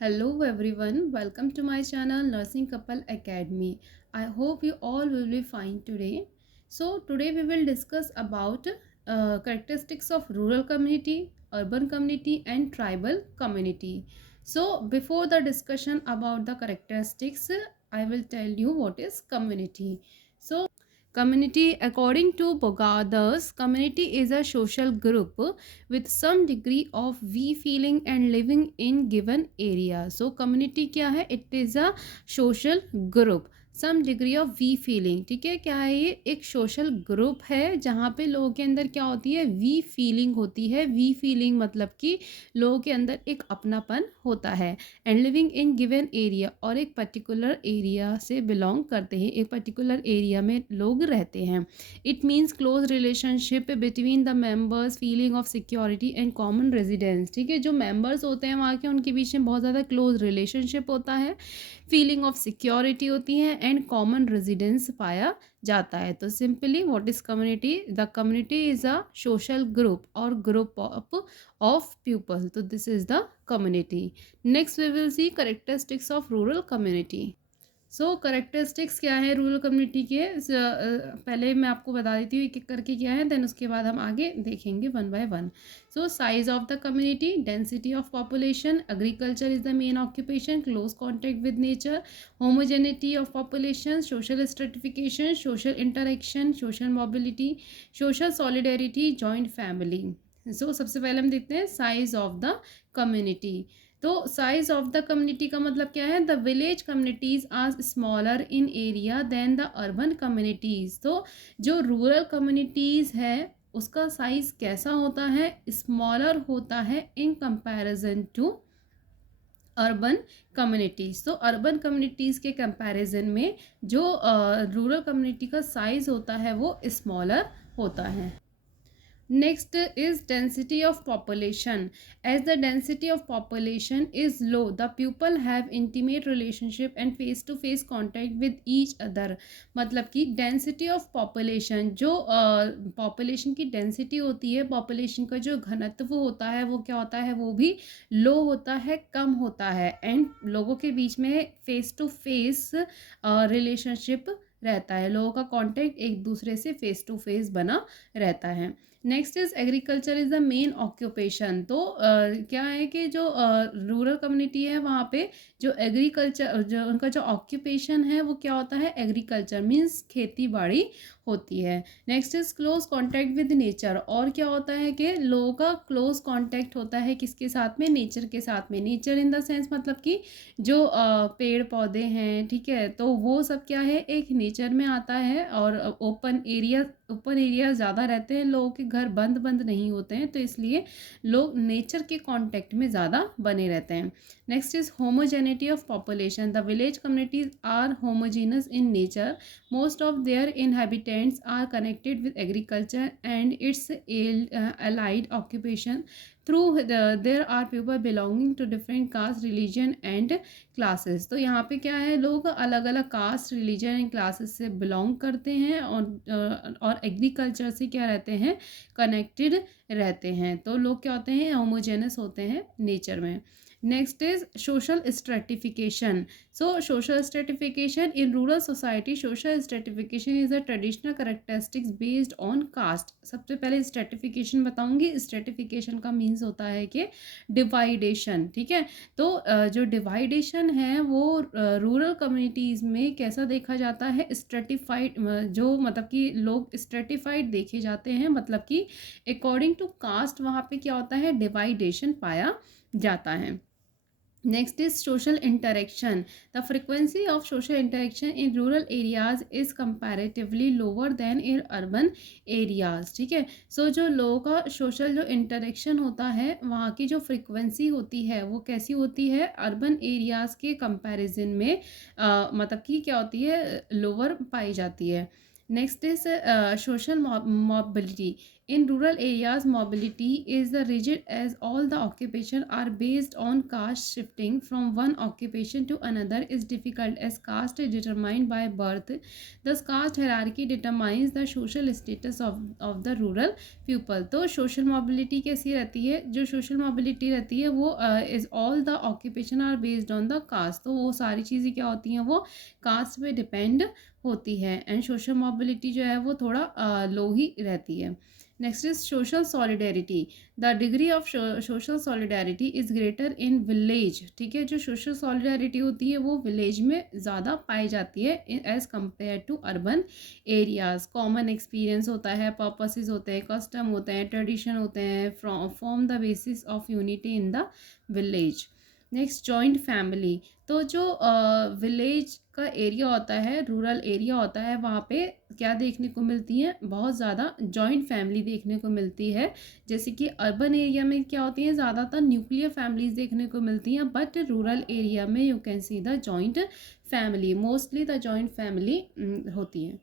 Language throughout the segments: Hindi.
Hello everyone, welcome to my channel Nursing Couple Academy. I hope you all will be fine today. So today we will discuss about characteristics of rural community, urban community and tribal community. So before the discussion about the characteristics, I will tell you what is community. So community, according to Bogadas, community is a social group with some degree of we feeling and living in given area. So community क्या है? It is a social group. Some degree of we feeling, ठीक है। क्या है ये? एक सोशल ग्रुप है जहाँ पे लोगों के अंदर क्या होती है? वी फीलिंग होती है। वी फीलिंग मतलब कि लोगों के अंदर एक अपनापन होता है। And living in given area, और एक पर्टिकुलर एरिया से बिलोंग करते हैं, एक पर्टिकुलर एरिया में लोग रहते हैं। It means close relationship between the members, feeling of security and common residence, ठीक है। जो मेंबर्स होते हैं वहाँ के, उनके बीच में बहुत ज़्यादा क्लोज रिलेशनशिप होता है, फीलिंग ऑफ सिक्योरिटी होती है एंड कॉमन रेजिडेंस पाया जाता है। तो simply what is community? The community is a social group और ग्रुप ऑफ पीपल। तो this is the community. Next we will see characteristics of rural community. So characteristics क्या है रूरल कम्युनिटी के? पहले मैं आपको बता देती हूँ एक एक करके क्या है, देन उसके बाद हम आगे देखेंगे one by one. So size of the community, density of population, agriculture is the main occupation, close contact with nature, homogeneity of population, social stratification, social interaction, social mobility, social solidarity, joint family. So सबसे पहले हम देखते हैं साइज ऑफ द कम्युनिटी। तो साइज ऑफ द कम्युनिटी का मतलब क्या है? The village communities are smaller in area than the urban communities. तो जो रूरल कम्युनिटीज है उसका साइज कैसा होता है? स्मॉलर होता है in comparison to urban communities. तो अर्बन कम्युनिटीज़ के कंपैरिजन में जो रूरल कम्युनिटी का साइज होता है वो स्मॉलर होता है। Next is density of population. As the density of population is low, the people have intimate relationship and face-to-face contact with each other. मतलब कि density of population, जो population की density होती है, population का जो घनत्व होता है वो क्या होता है? वो भी low होता है, कम होता है, and लोगों के बीच में face-to-face relationship रहता है। लोगों का कांटेक्ट एक दूसरे से फेस टू फेस बना रहता है। Next is agriculture is the main occupation. तो क्या है कि जो रूरल कम्युनिटी है वहाँ पे जो एग्रीकल्चर, जो उनका जो ऑक्यूपेशन है वो क्या होता है? एग्रीकल्चर मीन्स खेती बाड़ी होती है। Next is close contact with nature. और क्या होता है कि लोगों का क्लोज कॉन्टैक्ट होता है किसके साथ में? नेचर के साथ में। नेचर इन द सेंस मतलब कि जो पेड़ पौधे हैं, ठीक है, तो वो सब क्या है? एक नेचर में आता है। और ओपन एरिया ज़्यादा रहते हैं, लोगों के घर बंद बंद नहीं होते हैं, तो इसलिए लोग नेचर के कांटेक्ट में ज़्यादा बने रहते हैं। Next is homogeneity of population. The village communities are homogeneous in nature, most of their inhabitants are connected with agriculture and its allied occupation. There are people belonging to different caste, religion and classes. तो यहाँ पे क्या है? लोग अलग अलग कास्ट, रिलीजन एंड क्लासेस से बिलोंग करते हैं और एग्रीकल्चर से क्या रहते हैं? कनेक्टेड रहते हैं। तो लोग क्या होते हैं? होमोजेनस होते हैं नेचर में। Next is social stratification. So social stratification in rural society, social stratification is a traditional characteristics based on caste. सबसे पहले स्ट्रेटिफिकेशन बताऊंगी। स्ट्रेटिफिकेशन का मीन्स होता है कि डिवाइडेशन, ठीक है। तो जो डिवाइडेशन है वो रूरल कम्युनिटीज़ में कैसा देखा जाता है? स्ट्रेटिफाइड, जो मतलब कि लोग स्ट्रेटिफाइड देखे जाते हैं, मतलब कि अकॉर्डिंग टू कास्ट वहाँ पे क्या होता है? डिवाइडेशन पाया जाता है। Next is social interaction. The frequency of social interaction in rural areas is comparatively lower than in urban areas, ठीक है। सो जो लोगों का सोशल जो इंटरेक्शन होता है वहाँ की जो फ्रिक्वेंसी होती है वो कैसी होती है? अर्बन एरियाज़ के कंपैरिजन में मतलब कि क्या होती है? लोअर पाई जाती है। Next is social mobility. In rural areas, mobility is the rigid as all the occupation are based on caste. Shifting from one occupation to another is difficult as caste is determined by birth. Thus, caste hierarchy determines the social status of the rural people. तो सोशल मोबिलिटी कैसी रहती है, जो सोशल मोबिलिटी रहती है वो is all the occupation are based on the caste. तो वो सारी चीज़ें क्या होती हैं, वो कास्ट पे डिपेंड होती है. एंड सोशल मोबिलिटी जो है वो थोड़ा लो ही रहती है. Next is social solidarity. The degree of social solidarity is greater in village. ठीक है, जो सोशल सॉलिडेरिटी होती है वो विलेज में ज़्यादा पाई जाती है as compare to urban areas. Common experience होता है, पर्पसेस होते हैं, कस्टम होते हैं, ट्रेडिशन होते हैं, form the basis of unity in the village. Next, joint family. तो जो विलेज का एरिया होता है, रूरल एरिया होता है, वहाँ पे क्या देखने को मिलती है, बहुत ज़्यादा जॉइंट फैमिली देखने को मिलती है. जैसे कि अर्बन एरिया में क्या होती है, ज़्यादातर न्यूक्लियर फैमिलीज देखने को मिलती हैं, बट रूरल एरिया में you can see the joint family, mostly the joint family होती है.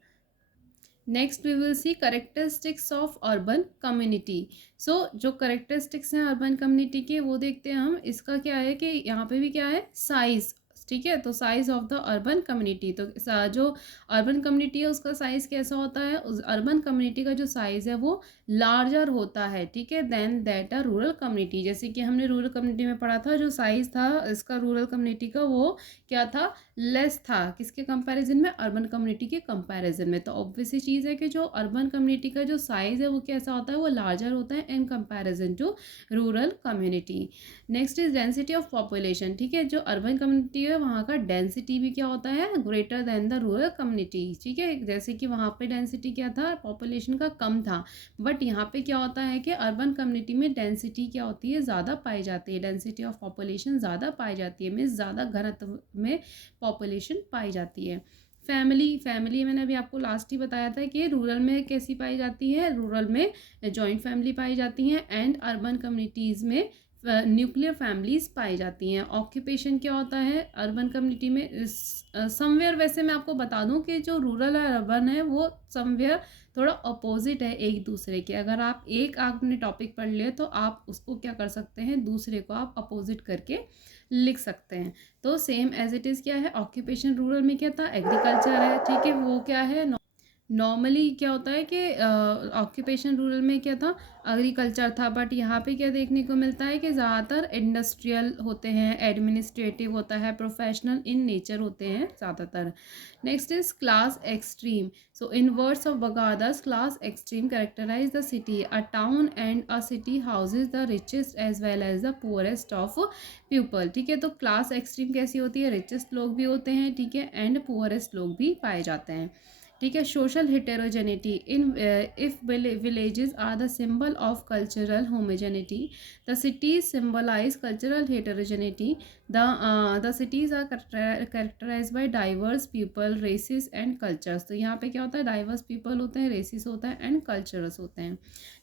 Next we will see characteristics of urban community. So जो करेक्टरिस्टिक्स हैं अर्बन कम्युनिटी के वो देखते हैं हम. इसका क्या है कि यहाँ पे भी क्या है, साइज़. ठीक है, तो size of the urban community. तो जो अर्बन कम्युनिटी है उसका साइज़ कैसा होता है, उस अर्बन कम्युनिटी का जो साइज़ है वो लार्जर होता है. ठीक है, then that a rural community. जैसे कि हमने रूरल कम्युनिटी में पढ़ा था, जो साइज़ था इसका रूरल कम्युनिटी का वो क्या था, लेस था. किसके कंपैरिजन में, अर्बन कम्युनिटी के कंपैरिजन में. तो ऑब्वियस ही चीज़ है कि जो अर्बन कम्युनिटी का जो साइज़ है वो कैसा होता है, वो लार्जर होता है in comparison to rural community. Next is density of population. ठीक है, जो अर्बन कम्युनिटी है वहाँ का डेंसिटी भी क्या होता है, greater than the rural community. ठीक है, जैसे कि वहाँ पे डेंसिटी क्या था, पॉपुलेशन का कम था, बट यहाँ पे क्या होता है कि अर्बन कम्युनिटी में डेंसिटी क्या होती है, ज़्यादा पाई जाती है. डेंसिटी ऑफ पॉपुलेशन ज़्यादा पाई जाती है, मीन्स ज़्यादा घनत्व में पॉपुलेशन पाई जाती है. फैमिली मैंने अभी आपको लास्ट ही बताया था कि रूरल में कैसी पाई जाती है, रूरल में जॉइंट फैमिली पाई जाती हैं, एंड अर्बन कम्युनिटीज़ में न्यूक्लियर फैमिलीज पाई जाती हैं. ऑक्यूपेशन क्या होता है अर्बन कम्युनिटी में, समवेयर. वैसे मैं आपको बता दूं कि जो रूरल और अर्बन है वो समवेयर थोड़ा अपोजिट है एक दूसरे के. अगर आप एक आपने टॉपिक पढ़ लिया तो आप उसको क्या कर सकते हैं, दूसरे को आप अपोजिट करके लिख सकते हैं. तो सेम एज इट इज़ क्या है, ऑक्यूपेशन रूरल में क्या था, एग्रीकल्चर है. ठीक है, वो क्या है, नॉर्मली क्या होता है कि ऑक्यूपेशन रूरल में क्या था, एग्रीकल्चर था, बट यहाँ पे क्या देखने को मिलता है कि ज़्यादातर इंडस्ट्रियल होते हैं, एडमिनिस्ट्रेटिव होता है, प्रोफेशनल इन नेचर होते हैं ज़्यादातर. Next is class extreme. So in words of Bogardus, class extreme characterise the city. A town and a city houses the richest as well as the poorest of people. ठीक है, तो क्लास एक्सट्रीम कैसी होती है, रिचेस्ट लोग भी होते हैं, ठीक है, एंड पुअरेस्ट लोग भी पाए जाते हैं. ठीक है, social heterogeneity. In if villages are the symbol of cultural homogeneity, the cities symbolise cultural heterogeneity. The cities are characterise by diverse people, races and cultures. तो यहाँ पे क्या होता है, डाइवर्स पीपल होते हैं, रेसिस होता है, एंड कल्चर्स होते हैं.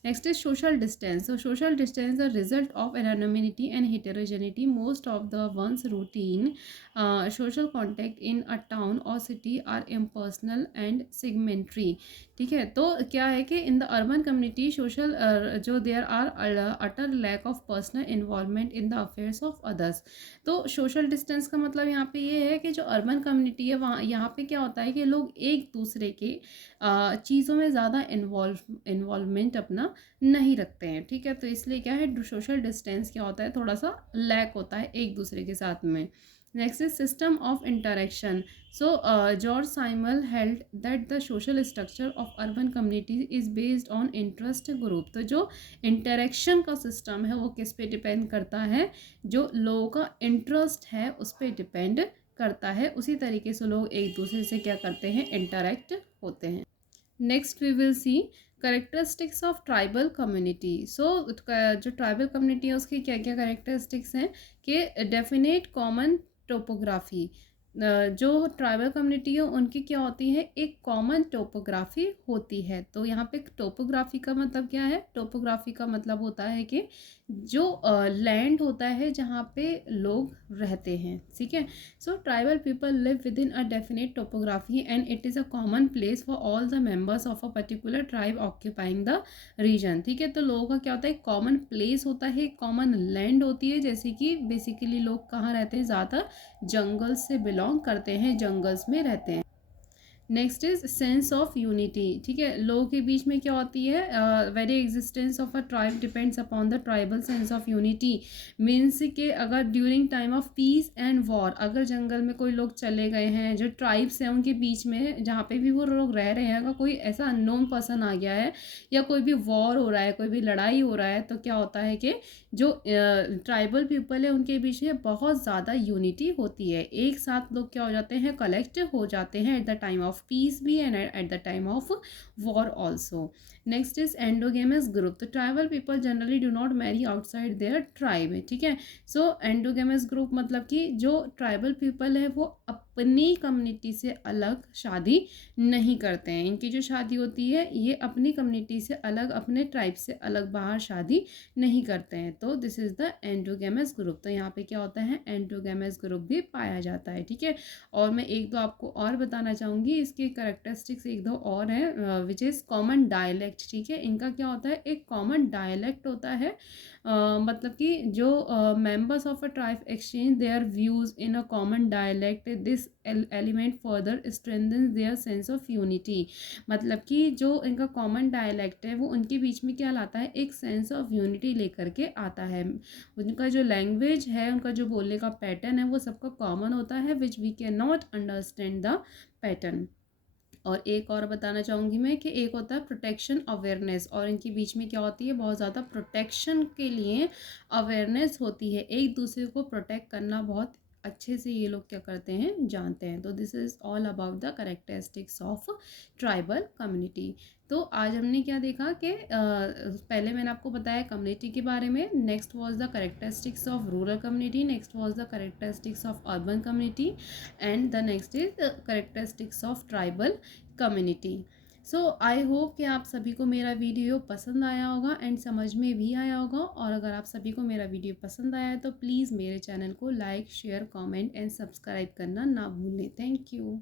Next is social distance. So social distance is a result of anonymity and heterogeneity. Most of the one's routine social contact in a town or city are impersonal and segmentary. ठीक है, तो क्या है कि in the urban community social जो there are utter lack of personal involvement in the affairs of others. तो सोशल डिस्टेंस का मतलब यहाँ पे ये है कि जो अर्बन कम्युनिटी है वहाँ यहाँ पे क्या होता है कि लोग एक दूसरे के चीज़ों में ज़्यादा इन्वॉल्वमेंट अपना नहीं रखते हैं. ठीक है, तो इसलिए क्या है, सोशल डिस्टेंस क्या होता है, थोड़ा सा लैक होता है एक दूसरे के साथ में. Next is system of interaction. So George Simmel held that the social structure of urban community is based on interest group. तो जो इंटरेक्शन का सिस्टम है वो किस पे डिपेंड करता है, जो लोगों का इंटरेस्ट है उस पर डिपेंड करता है. उसी तरीके से लोग एक दूसरे से क्या करते हैं, इंटरेक्ट होते हैं. Next we will see characteristics of tribal community. So जो ट्राइबल कम्युनिटी है उसकी क्या क्या करेक्टरिस्टिक्स हैं कि डेफिनेट कॉमन टोपोग्राफी. जो ट्राइबल कम्युनिटी है उनकी क्या होती है, एक कॉमन टोपोग्राफी होती है. तो यहाँ पे टोपोग्राफी का मतलब क्या है, टोपोग्राफी का मतलब होता है कि जो लैंड होता है जहाँ पे लोग रहते हैं, ठीक है। So tribal people live within a definite topography and it is a common place for all the members of a particular tribe occupying the region, ठीक है। तो लोगों का क्या होता है, कॉमन प्लेस होता है, कॉमन लैंड होती है, जैसे कि बेसिकली लोग कहाँ रहते हैं, ज़्यादा जंगल्स से बिलोंग करते हैं, जंगल्स में रहते हैं। Next is sense of unity, ठीक है। लोगों के बीच में क्या होती है, very existence of a tribe depends upon the tribal sense of unity. Means के अगर during time of piece and war, अगर जंगल में कोई लोग चले गए हैं, जो ट्राइब्स हैं उनके बीच में जहाँ पे भी वो लोग रह रहे हैं, अगर कोई ऐसा अननोन पर्सन आ गया है या कोई भी वॉर हो रहा है, कोई भी लड़ाई हो रहा है, तो क्या होता है कि जो ट्राइबल पीपल है उनके बीच में बहुत ज़्यादा यूनिटी होती है। एक साथ लोग क्या हो जाते हैं, कलेक्ट हो जाते हैं at the time of peace भी and at the time of war also. Next is endogamous group. तो tribal people generally do not marry outside their tribe, ठीक है। सो एंडोगेमस ग्रुप मतलब कि जो ट्राइबल पीपल है वो अपनी कम्युनिटी से अलग शादी नहीं करते हैं। इनकी जो शादी होती है ये अपनी कम्युनिटी से अलग, अपने ट्राइब से अलग बाहर शादी नहीं करते हैं। तो this is the endogamous group. तो यहाँ पे क्या होता है, एंडोगेमस ग्रुप भी पाया जाता है, ठीक है। और मैं एक दो आपको और बताना चाहूँगी, इसके करेक्टरिस्टिक्स एक दो और हैं, विच इज़ कॉमन डायलेक्ट, ठीक है। इनका क्या होता है, एक कॉमन डायलेक्ट होता है, मतलब कि जो members of a tribe exchange there views in a common dialect, this element further strengthens their sense of unity. मतलब कि जो इनका कॉमन डायलेक्ट है वो उनके बीच में क्या लाता है, एक सेंस ऑफ यूनिटी लेकर के आता है। उनका जो लैंग्वेज है, उनका जो बोलने का पैटर्न है वो सबका कॉमन होता है, which we can not understand the pattern. और एक और बताना चाहूँगी मैं कि एक होता है प्रोटेक्शन अवेयरनेस, और इनके बीच में क्या होती है, बहुत ज़्यादा प्रोटेक्शन के लिए अवेयरनेस होती है, एक दूसरे को प्रोटेक्ट करना बहुत अच्छे से ये लोग क्या करते हैं, जानते हैं। तो this is all about the characteristics of tribal community. तो आज हमने क्या देखा कि पहले मैंने आपको बताया कम्युनिटी के बारे में, next was the characteristics of rural community, next was the characteristics of urban community, and the next is characteristics of tribal community. So I hope कि आप सभी को मेरा वीडियो पसंद आया होगा एंड समझ में भी आया होगा। और अगर आप सभी को मेरा वीडियो पसंद आया है तो प्लीज़ मेरे चैनल को like, share, comment and subscribe करना ना भूलें। Thank you.